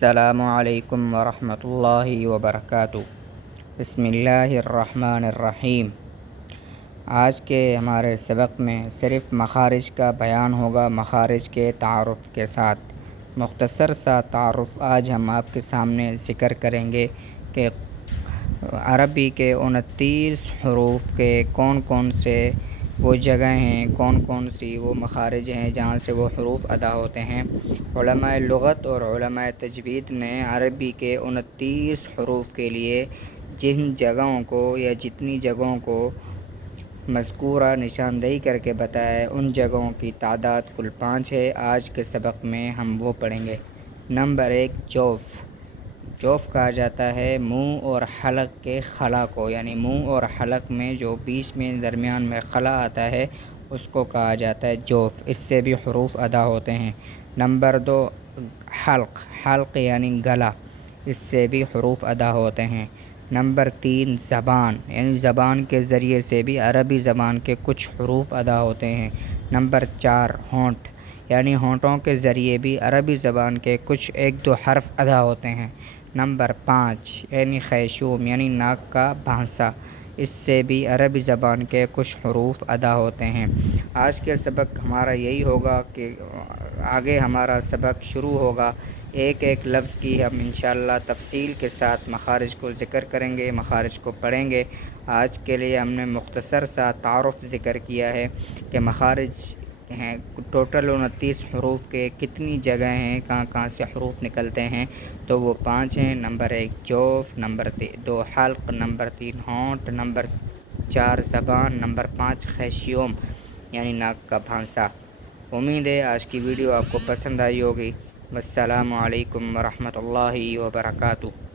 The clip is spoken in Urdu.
السلام علیکم ورحمۃ اللہ وبرکاتہ۔ بسم اللہ الرحمن الرحیم۔ آج کے ہمارے سبق میں صرف مخارج کا بیان ہوگا، مخارج کے تعارف کے ساتھ مختصر سا تعارف آج ہم آپ کے سامنے ذکر کریں گے کہ عربی کے 29 حروف کے کون کون سے وہ جگہ ہیں، کون کون سی وہ مخارج ہیں جہاں سے وہ حروف ادا ہوتے ہیں۔ علماء لغت اور علماء تجوید نے عربی کے 29 حروف کے لیے جن جگہوں کو یا جتنی جگہوں کو مذکورہ نشاندہی کر کے بتایا ہے، ان جگہوں کی تعداد کل 5 ہے۔ آج کے سبق میں ہم وہ پڑھیں گے۔ نمبر 1، جوف۔ جوف کہا جاتا ہے منہ اور حلق کے خلا کو، یعنی منہ اور حلق میں جو بیچ میں درمیان میں خلا آتا ہے اس کو کہا جاتا ہے جوف۔ اس سے بھی حروف ادا ہوتے ہیں۔ نمبر 2، حلق۔ حلق یعنی گلا، اس سے بھی حروف ادا ہوتے ہیں۔ نمبر 3، زبان، یعنی زبان کے ذریعے سے بھی عربی زبان کے کچھ حروف ادا ہوتے ہیں۔ نمبر 4، ہونٹ، یعنی ہونٹوں کے ذریعے بھی عربی زبان کے کچھ 1-2 حرف ادا ہوتے ہیں۔ نمبر 5، یعنی خیشوم، یعنی ناک کا بھانسا، اس سے بھی عربی زبان کے کچھ حروف ادا ہوتے ہیں۔ آج کے سبق ہمارا یہی ہوگا کہ آگے ہمارا سبق شروع ہوگا، ایک ایک لفظ کی ہم انشاءاللہ تفصیل کے ساتھ مخارج کو ذکر کریں گے، مخارج کو پڑھیں گے۔ آج کے لیے ہم نے مختصر سا تعارف ذکر کیا ہے کہ مخارج ہیں ٹوٹل 29 حروف کے کتنی جگہ ہیں، کہاں کہاں سے حروف نکلتے ہیں، تو وہ 5 ہیں۔ نمبر 1 جوف، نمبر 2 حلق، نمبر 3 ہونٹ، نمبر 4 زبان، نمبر 5 خیشوم یعنی ناک کا بھانسا۔ امید ہے آج کی ویڈیو آپ کو پسند آئی ہوگی۔ والسلام علیکم ورحمۃ اللہ وبرکاتہ۔